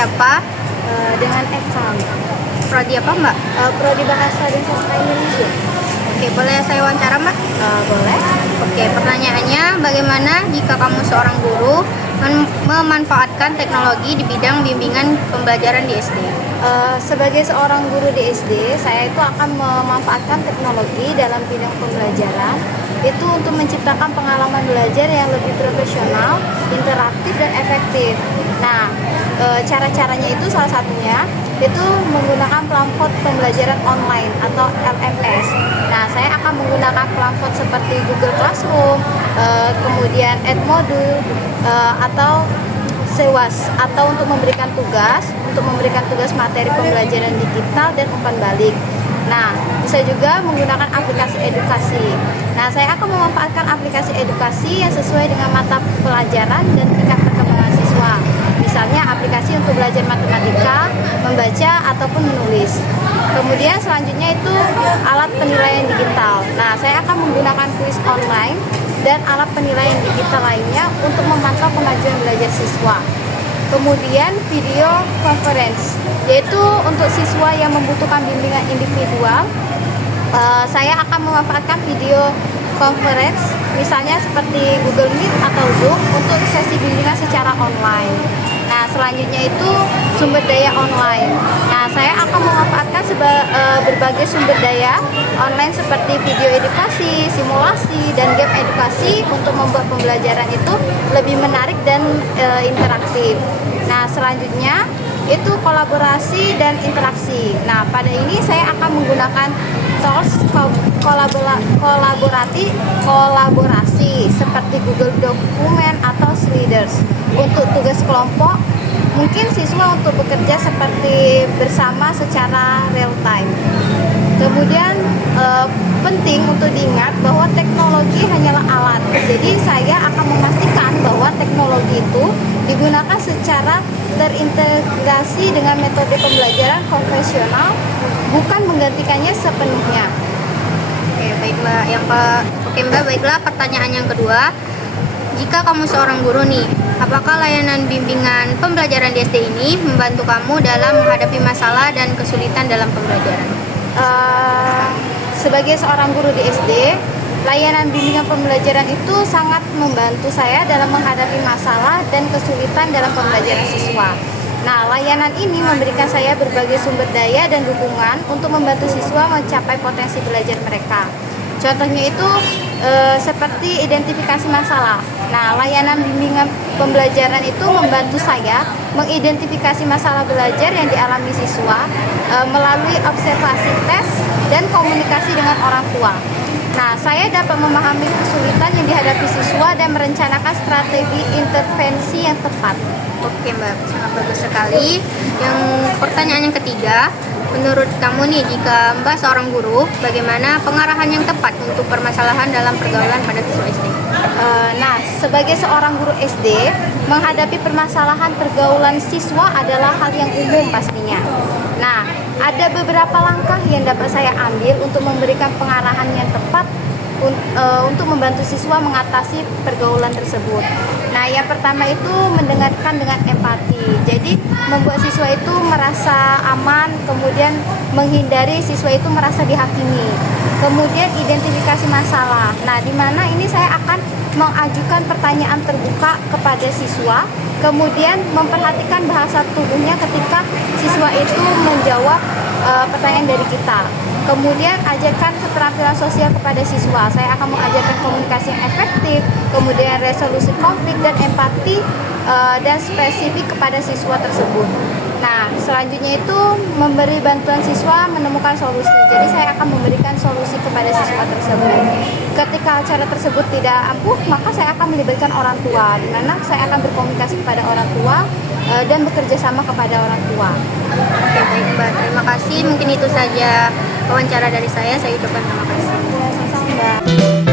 siapa? Dengan ekam. Prodi apa, Mbak? Prodi Bahasa dan Sastra Indonesia. Oke, boleh saya wawancara, Mbak? Boleh. Oke, pertanyaannya, bagaimana jika kamu seorang guru memanfaatkan teknologi di bidang bimbingan pembelajaran di SD? Sebagai seorang guru di SD, saya itu akan memanfaatkan teknologi dalam bidang pembelajaran itu untuk menciptakan pengalaman belajar yang lebih profesional, interaktif, dan efektif. Nah, cara-caranya itu salah satunya itu menggunakan platform pembelajaran online atau LMS. Nah, saya akan menggunakan platform seperti Google Classroom, kemudian Edmodo, atau Sewas, atau untuk memberikan tugas materi pembelajaran digital dan umpan balik. Nah, bisa juga menggunakan aplikasi edukasi. Nah, saya akan memanfaatkan aplikasi edukasi yang sesuai dengan mata pelajaran dan tingkat perkembangan siswa. Misalnya aplikasi untuk belajar matematika, membaca, ataupun menulis. Kemudian selanjutnya itu alat penilaian digital. Nah, saya akan menggunakan kuis online dan alat penilaian digital lainnya untuk memantau kemajuan belajar siswa. Kemudian video conference, yaitu untuk siswa yang membutuhkan bimbingan individual. Saya akan memanfaatkan video conference, misalnya seperti Google Meet atau Zoom untuk sesi bimbingan secara online. Nah, selanjutnya itu sumber daya online. Nah, saya akan memanfaatkan berbagai sumber daya online seperti video edukasi, simulasi, dan game edukasi untuk membuat pembelajaran itu lebih menarik dan interaktif. Nah, selanjutnya itu kolaborasi dan interaksi. Nah, pada ini saya akan menggunakan tools kolaborasi seperti Google Dokumen atau Sliders. Untuk tugas kelompok, mungkin siswa untuk bekerja seperti bersama secara real time. Kemudian penting untuk diingat bahwa teknologi hanyalah alat. Jadi saya akan memastikan bahwa teknologi itu digunakan secara terintegrasi dengan metode pembelajaran konvensional, bukan menggantikannya sepenuhnya. Oke, Mbak, baiklah, pertanyaan yang kedua. Jika kamu seorang guru nih, apakah layanan bimbingan pembelajaran di SD ini membantu kamu dalam menghadapi masalah dan kesulitan dalam pembelajaran? Sebagai seorang guru di SD, layanan bimbingan pembelajaran itu sangat membantu saya dalam menghadapi masalah dan kesulitan dalam pembelajaran siswa. Nah, layanan ini memberikan saya berbagai sumber daya dan dukungan untuk membantu siswa mencapai potensi belajar mereka. Contohnya itu seperti identifikasi masalah. Nah, layanan bimbingan pembelajaran itu membantu saya mengidentifikasi masalah belajar yang dialami siswa melalui observasi tes dan komunikasi dengan orang tua. Nah, saya dapat memahami kesulitan yang dihadapi siswa dan merencanakan strategi intervensi yang tepat. Oke, Mbak, sangat bagus sekali. Yang pertanyaan yang ketiga, menurut kamu nih, jika Mbak seorang guru, bagaimana pengarahan yang tepat untuk permasalahan dalam pergaulan pada siswa SD? Nah, sebagai seorang guru SD, menghadapi permasalahan pergaulan siswa adalah hal yang umum pastinya. Nah, ada beberapa langkah yang dapat saya ambil untuk memberikan pengarahan yang tepat untuk membantu siswa mengatasi pergaulan tersebut. Nah, yang pertama itu mendengarkan dengan empati. Jadi, membuat siswa itu merasa aman, kemudian menghindari siswa itu merasa dihakimi. Kemudian identifikasi masalah. Nah, di mana ini saya akan mengajukan pertanyaan terbuka kepada siswa, kemudian memperhatikan bahasa tubuhnya ketika siswa itu menjawab pertanyaan dari kita. Kemudian ajarkan keterampilan sosial kepada siswa. Saya akan mengajarkan komunikasi yang efektif, kemudian resolusi konflik dan empati dan spesifik kepada siswa tersebut. Nah, selanjutnya itu memberi bantuan siswa menemukan solusi. Jadi saya akan memberikan solusi kepada siswa tersebut. Ketika acara tersebut tidak ampuh, maka saya akan melibatkan orang tua, di mana saya akan berkomunikasi kepada orang tua dan bekerja sama kepada orang tua. Oke, baik, Mbak. Terima kasih. Mungkin itu saja wawancara dari saya. Saya ucapkan terima kasih. Sama-sama, Mbak.